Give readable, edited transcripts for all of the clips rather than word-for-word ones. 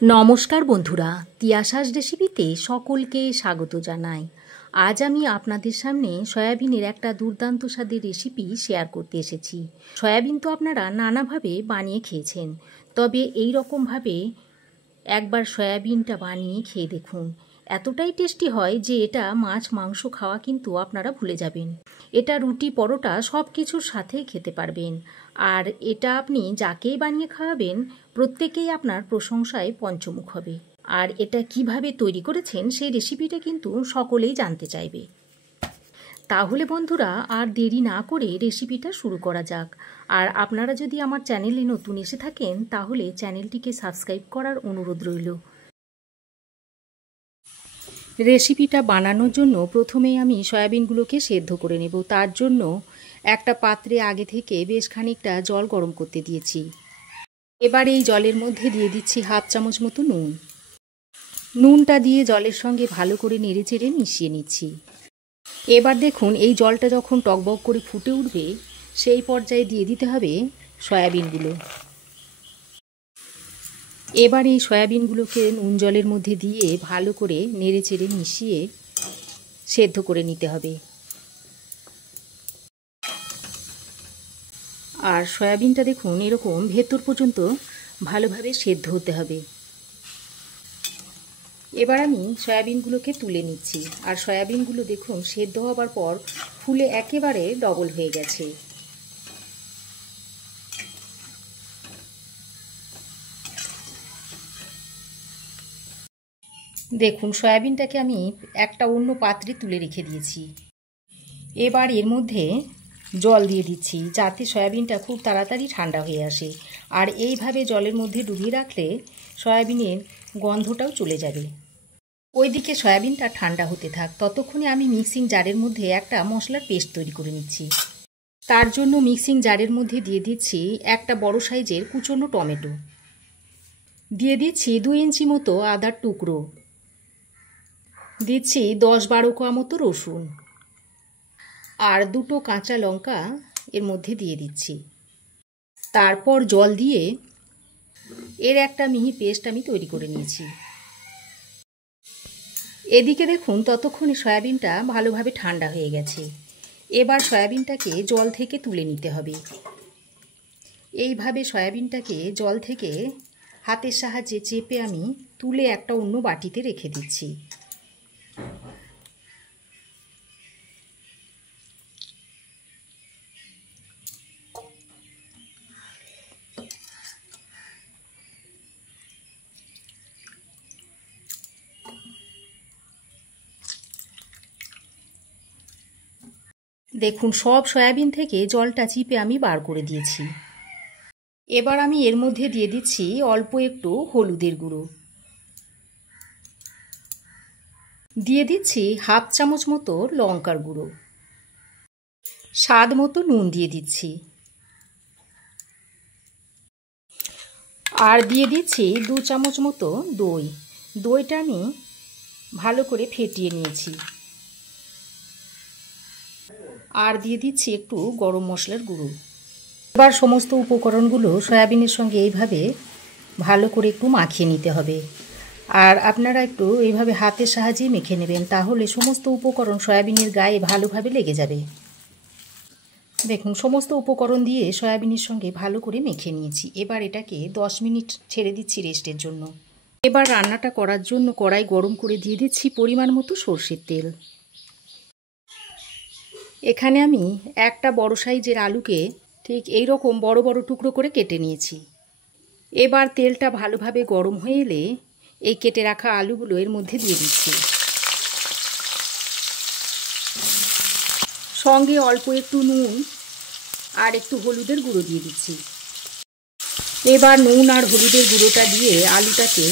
নমস্কার বন্ধুরা, তিয়াশাস রেসিপিতে সকলকে স্বাগত জানাই। আজ আমি আপনাদের সামনে সয়াবিনের একটা দুর্দান্ত স্বাদের রেসিপি শেয়ার করতে এসেছি। সয়াবিন তো আপনারা নানাভাবে বানিয়ে খেয়েছেন, তবে এই রকমভাবে একবার সয়াবিনটা বানিয়ে খেয়ে দেখুন। এতটাই টেস্টি হয় যে এটা মাছ মাংস খাওয়া কিন্তু আপনারা ভুলে যাবেন। এটা রুটি পরোটা সব কিছুর সাথেই খেতে পারবেন। আর এটা আপনি যাকেই বানিয়ে খাওয়াবেন প্রত্যেকেই আপনার প্রশংসায় পঞ্চমুখ হবে। আর এটা কিভাবে তৈরি করেছেন সেই রেসিপিটা কিন্তু সকলেই জানতে চাইবে। তাহলে বন্ধুরা আর দেরি না করে রেসিপিটা শুরু করা যাক। আর আপনারা যদি আমার চ্যানেলে নতুন এসে থাকেন তাহলে চ্যানেলটিকে সাবস্ক্রাইব করার অনুরোধ রইল। রেসিপিটা বানানোর জন্য প্রথমেই আমি সয়াবিনগুলোকে সেদ্ধ করে নেব। তার জন্য একটা পাত্রে আগে থেকে বেশ খানিকটা জল গরম করতে দিয়েছি। এবার এই জলের মধ্যে দিয়ে দিচ্ছি হাফ চামচ মতো নুন। নুনটা দিয়ে জলের সঙ্গে ভালো করে নেড়েচেড়ে মিশিয়ে নিচ্ছি। এবার দেখুন এই জলটা যখন টকবক করে ফুটে উঠবে সেই পর্যায়ে দিয়ে দিতে হবে সয়াবিনগুলো। এবার এই সয়াবিনগুলোকে নুন জলের মধ্যে দিয়ে ভালো করে নেড়েচেড়ে মিশিয়ে সেদ্ধ করে নিতে হবে। আর সয়াবিনটা দেখুন এরকম ভেতর পর্যন্ত ভালোভাবে সেদ্ধ হতে হবে। এবার আমি সয়াবিনগুলোকে তুলে নিচ্ছি। আর সয়াবিনগুলো দেখুন সেদ্ধ হবার পর ফুলে একেবারে ডবল হয়ে গেছে। দেখুন সয়াবিনটাকে আমি একটা অন্য পাত্রে তুলে রেখে দিয়েছি। এবার এর মধ্যে জল দিয়ে দিচ্ছি যাতে সয়াবিনটা খুব তাড়াতাড়ি ঠান্ডা হয়ে আসে। আর এইভাবে জলের মধ্যে ডুবিয়ে রাখলে সয়াবিনের গন্ধটাও চলে যাবে। ওইদিকে সয়াবিনটা ঠান্ডা হতে থাক, ততক্ষণে আমি মিক্সিং জারের মধ্যে একটা মশলার পেস্ট তৈরি করে নিচ্ছি। তার জন্য মিক্সিং জারের মধ্যে দিয়ে দিচ্ছি একটা বড় সাইজের কুচনো টমেটো, দিয়ে দিচ্ছি 2 ইঞ্চি মতো আদার টুকরো, দিচ্ছি 10-12 কোয়া মতো রসুন আর 2টো কাঁচা লঙ্কা এর মধ্যে দিয়ে দিচ্ছি। তারপর জল দিয়ে এর একটা মিহি পেস্ট আমি তৈরি করে নিয়েছি। এদিকে দেখুন ততক্ষণে সয়াবিনটা ভালোভাবে ঠান্ডা হয়ে গেছে। এবার সয়াবিনটাকে জল থেকে তুলে নিতে হবে। এইভাবে সয়াবিনটাকে জল থেকে হাতের সাহায্যে চেপে আমি তুলে একটা অন্য বাটিতে রেখে দিচ্ছি। দেখুন সব সয়াবিন থেকে জলটা চিপে আমি বার করে দিয়েছি। এবার আমি এর মধ্যে দিয়ে দিচ্ছি অল্প একটু হলুদের গুঁড়ো, দিয়ে দিচ্ছি হাফ চামচ মতো লঙ্কার গুঁড়ো, স্বাদ মতো নুন দিয়ে দিচ্ছি, আর দিয়ে দিচ্ছি 2 চামচ মতো দই। দইটা আমি ভালো করে ফেটিয়ে নিয়েছি। আর দিয়ে দিচ্ছি একটু গরম মশলার গুঁড়ো। এবার সমস্ত উপকরণগুলো সয়াবিনের সঙ্গে এইভাবে ভালো করে একটু মাখিয়ে নিতে হবে। আর আপনারা একটু এইভাবে হাতের সাহায্যে মেখে নেবেন, তাহলে সমস্ত উপকরণ সয়াবিনের গায়ে ভালোভাবে লেগে যাবে। দেখুন সমস্ত উপকরণ দিয়ে সয়াবিনের সঙ্গে ভালো করে মেখে নিয়েছি। এবার এটাকে 10 মিনিট ছেড়ে দিচ্ছি রেস্টের জন্য। এবার রান্নাটা করার জন্য কড়াই গরম করে দিয়ে দিচ্ছি পরিমাণ মতো সরষের তেল। এখানে আমি একটা বড় সাইজের আলুকে ঠিক এই রকম বড় বড় টুকরো করে কেটে নিয়েছি। এবার তেলটা ভালোভাবে গরম হয়ে এলে এই কেটে রাখা আলুগুলো এর মধ্যে দিয়ে দিচ্ছি। সঙ্গে অল্প একটু নুন আর একটু হলুদের গুঁড়ো দিয়ে দিচ্ছি। এবার নুন আর হলুদের গুঁড়োটা দিয়ে আলুটাকে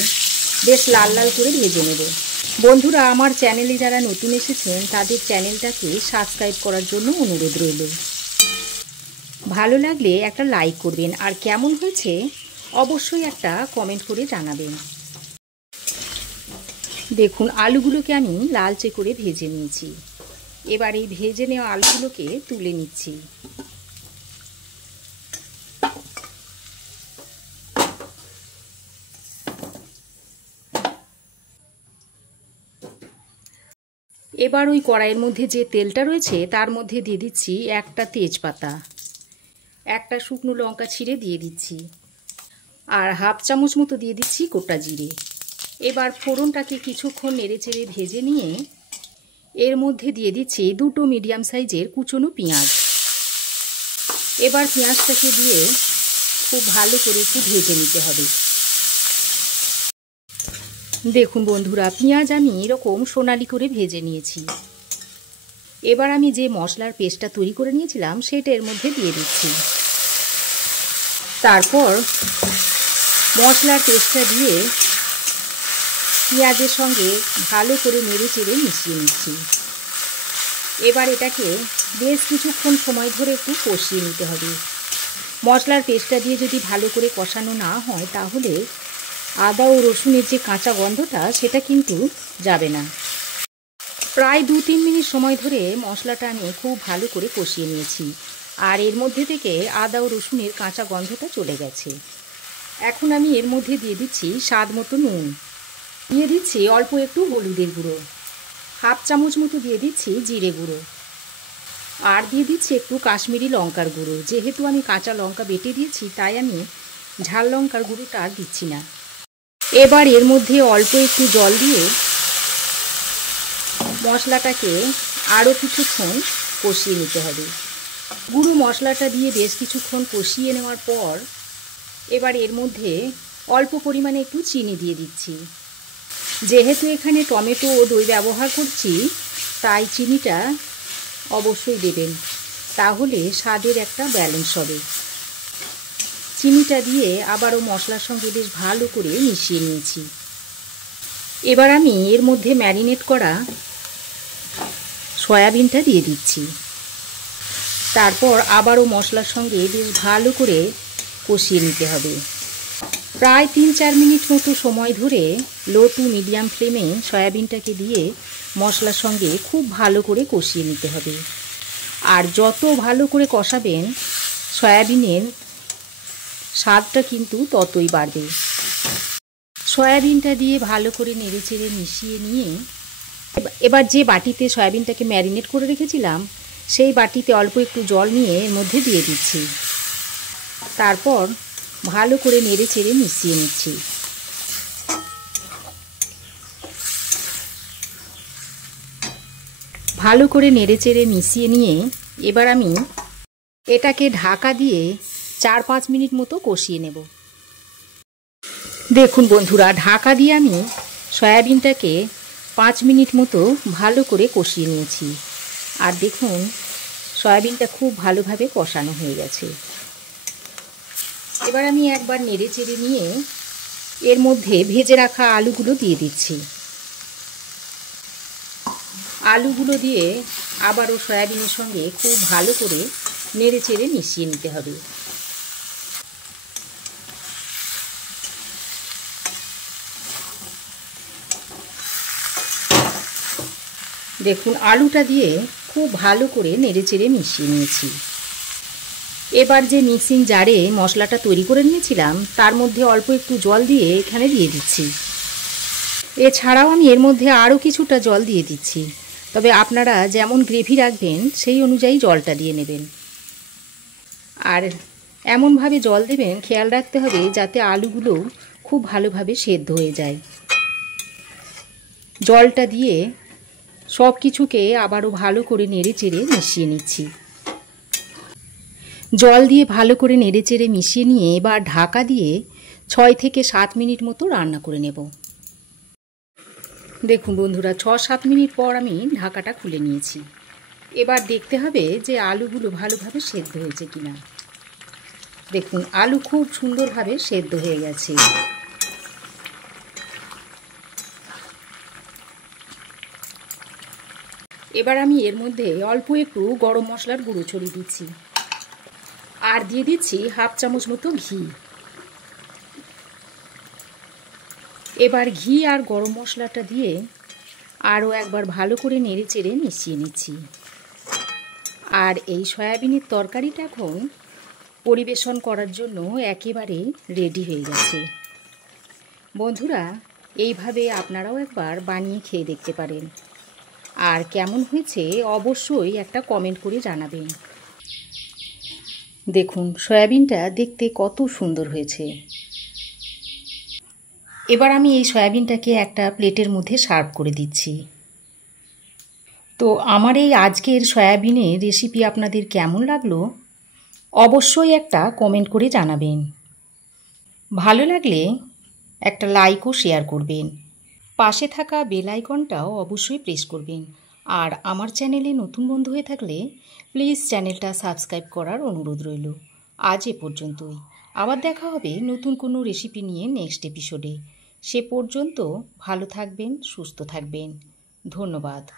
বেশ লাল লাল করে ভেজে নেব। বন্ধুরা আমার চ্যানেলে যারা নতুন এসেছেন তাদের চ্যানেলটাকে সাবস্ক্রাইব করার জন্য অনুরোধ রইল। ভালো লাগলে একটা লাইক করবেন আর কেমন হয়েছে অবশ্যই একটা কমেন্ট করে জানাবেন। দেখুন আলুগুলোকে আমি লালচে করে ভেজে নিয়েছি। এবার এই ভেজে নেওয়া আলুগুলোকে তুলে নিচ্ছি। এবার ওই কড়াইয়ের মধ্যে যে তেলটা রয়েছে তার মধ্যে দিয়ে দিচ্ছি একটা তেজপাতা, একটা শুকনো লঙ্কা ছিঁড়ে দিয়ে দিচ্ছি, আর হাফ চামচ মতো দিয়ে দিচ্ছি গোটা জিরে। এবার ফোড়নটাকে কিছুক্ষণ নেড়েচেড়ে ভেজে নিয়ে এর মধ্যে দিয়ে দিচ্ছি দুটো মিডিয়াম সাইজের কুচনো পেঁয়াজ। এবার পেঁয়াজটাকে দিয়ে খুব ভালো করে একটু ভেজে নিতে হবে। দেখুন বন্ধুরা, পেঁয়াজ আমি এরকম সোনালি করে ভেজে নিয়েছি। এবার আমি যে মশলার পেস্টটা তৈরি করে নিয়েছিলাম সেটা এর মধ্যে দিয়ে দিচ্ছি। তারপর মশলার পেস্টটা দিয়ে পেঁয়াজের সঙ্গে ভালো করে নেড়ে চেড়ে মিশিয়ে নিচ্ছি। এবার এটাকে বেশ কিছুক্ষণ সময় ধরে একটু কষিয়ে নিতে হবে। মশলার পেস্টটা দিয়ে যদি ভালো করে কষানো না হয় তাহলে আদা ও রসুনের যে কাঁচা গন্ধটা সেটা কিন্তু যাবে না। প্রায় 2-3 মিনিট সময় ধরে মশলাটা আমি খুব ভালো করে কষিয়ে নিয়েছি, আর এর মধ্যে থেকে আদা ও রসুনের কাঁচা গন্ধটা চলে গেছে। এখন আমি এর মধ্যে দিয়ে দিচ্ছি স্বাদ মতো নুন, দিয়ে দিচ্ছি অল্প একটু হলুদের গুঁড়ো, হাফ চামচ মতো দিয়ে দিচ্ছি জিরে গুঁড়ো, আর দিয়ে দিচ্ছি একটু কাশ্মীরি লঙ্কার গুঁড়ো। যেহেতু আমি কাঁচা লঙ্কা বেটে দিয়েছি তাই আমি ঝাল লঙ্কার গুঁড়োটা আর দিচ্ছি না। এবার এর মধ্যে অল্প একটু জল দিয়ে মশলাটাকে আরও কিছুক্ষণ কষিয়ে নিতে হবে। গুঁড়ো মশলাটা দিয়ে বেশ কিছুক্ষণ কষিয়ে নেওয়ার পর এবার এর মধ্যে অল্প পরিমাণে একটু চিনি দিয়ে দিচ্ছি। যেহেতু এখানে টমেটো ও দই ব্যবহার করছি তাই চিনিটা অবশ্যই দেবেন, তাহলে স্বাদের একটা ব্যালেন্স হবে। চিনিটা দিয়ে আবারও মশলার সঙ্গে বেশ ভালো করে মিশিয়ে নিয়েছি। এবার আমি এর মধ্যে ম্যারিনেট করা সয়াবিনটা দিয়ে দিচ্ছি। তারপর আবারও মশলার সঙ্গে বেশ ভালো করে কষিয়ে নিতে হবে। প্রায় 3-4 মিনিট মতো সময় ধরে লো টু মিডিয়াম ফ্লেমে সয়াবিনটাকে দিয়ে মশলার সঙ্গে খুব ভালো করে কষিয়ে নিতে হবে। আর যত ভালো করে কষাবেন সয়াবিনের স্বাদটা কিন্তু ততই বাড়বে। সয়াবিনটা দিয়ে ভালো করে নেড়েচেড়ে মিশিয়ে নিয়ে এবার যে বাটিতে সয়াবিনটাকে ম্যারিনেট করে রেখেছিলাম সেই বাটিতে অল্প একটু জল নিয়ে এর মধ্যে দিয়ে দিচ্ছি। তারপর ভালো করে নেড়েচেড়ে মিশিয়ে নিচ্ছি। ভালো করে নেড়েচেড়ে মিশিয়ে নিয়ে এবার আমি এটাকে ঢাকা দিয়ে 4-5 মিনিট মতো কষিয়ে নেব। দেখুন বন্ধুরা, ঢাকা দিয়ে আমি সয়াবিনটাকে 5 মিনিট মতো ভালো করে কষিয়ে নিয়েছি। আর দেখুন সয়াবিনটা খুব ভালোভাবে কষানো হয়ে গেছে। এবার আমি একবার নেড়ে চেড়ে নিয়ে এর মধ্যে ভেজে রাখা আলুগুলো দিয়ে দিচ্ছি। আলুগুলো দিয়ে আবারও সয়াবিনের সঙ্গে খুব ভালো করে নেড়ে চেড়ে মিশিয়ে নিতে হবে। দেখুন আলুটা দিয়ে খুব ভালো করে নেড়েচেড়ে মিশিয়ে নিয়েছি। এবার যে মিক্সিং জারে মশলাটা তৈরি করে নিয়েছিলাম তার মধ্যে অল্প একটু জল দিয়ে এখানে দিয়ে দিচ্ছি। এছাড়াও আমি এর মধ্যে আরও কিছুটা জল দিয়ে দিচ্ছি, তবে আপনারা যেমন গ্রেভি রাখবেন সেই অনুযায়ী জলটা দিয়ে নেবেন। আর এমনভাবে জল দেবেন, খেয়াল রাখতে হবে যাতে আলুগুলো খুব ভালোভাবে সেদ্ধ হয়ে যায়। জলটা দিয়ে সব কিছুকে আবারও ভালো করে নেড়েচেড়ে মিশিয়ে নিচ্ছি। জল দিয়ে ভালো করে নেড়েচেড়ে মিশিয়ে নিয়ে এবার ঢাকা দিয়ে 6 থেকে 7 মিনিট মতো রান্না করে নেব। দেখুন বন্ধুরা, 6-7 মিনিট পর আমি ঢাকাটা খুলে নিয়েছি। এবার দেখতে হবে যে আলুগুলো ভালোভাবে সেদ্ধ হয়েছে কিনা। দেখুন আলু খুব সুন্দরভাবে সেদ্ধ হয়ে গেছে। এবার আমি এর মধ্যে অল্প একটু গরম মশলার গুঁড়ো ছড়িয়ে দিচ্ছি, আর দিয়ে দিচ্ছি হাফ চামচ মতো ঘি। এবার ঘি আর গরম মশলাটা দিয়ে আরও একবার ভালো করে নেড়েচেড়ে মিশিয়ে নিচ্ছি। আর এই সয়াবিনের তরকারিটা এখন পরিবেশন করার জন্য একেবারে রেডি হয়ে গেছে। বন্ধুরা, এইভাবে আপনারাও একবার বানিয়ে খেয়ে দেখতে পারেন। আর কেমন হয়েছে অবশ্যই একটা কমেন্ট করে জানাবেন। দেখুন সয়াবিনটা দেখতে কত সুন্দর হয়েছে। এবার আমি এই সয়াবিনটাকে একটা প্লেটের মধ্যে সার্ভ করে দিচ্ছি। তো আমার এই আজকের সয়াবিনের রেসিপি আপনাদের কেমন লাগলো অবশ্যই একটা কমেন্ট করে জানাবেন। ভালো লাগলে একটা লাইক ও শেয়ার করবেন। পাশে থাকা বেল আইকনটাও অবশ্যই প্রেস করবেন। আর আমার চ্যানেলে নতুন বন্ধু হয়ে থাকলে প্লিজ চ্যানেলটা সাবস্ক্রাইব করার অনুরোধ রইল। আজ এ পর্যন্তই। আবার দেখা হবে নতুন কোনো রেসিপি নিয়ে নেক্সট এপিসোডে। সে পর্যন্ত ভালো থাকবেন, সুস্থ থাকবেন। ধন্যবাদ।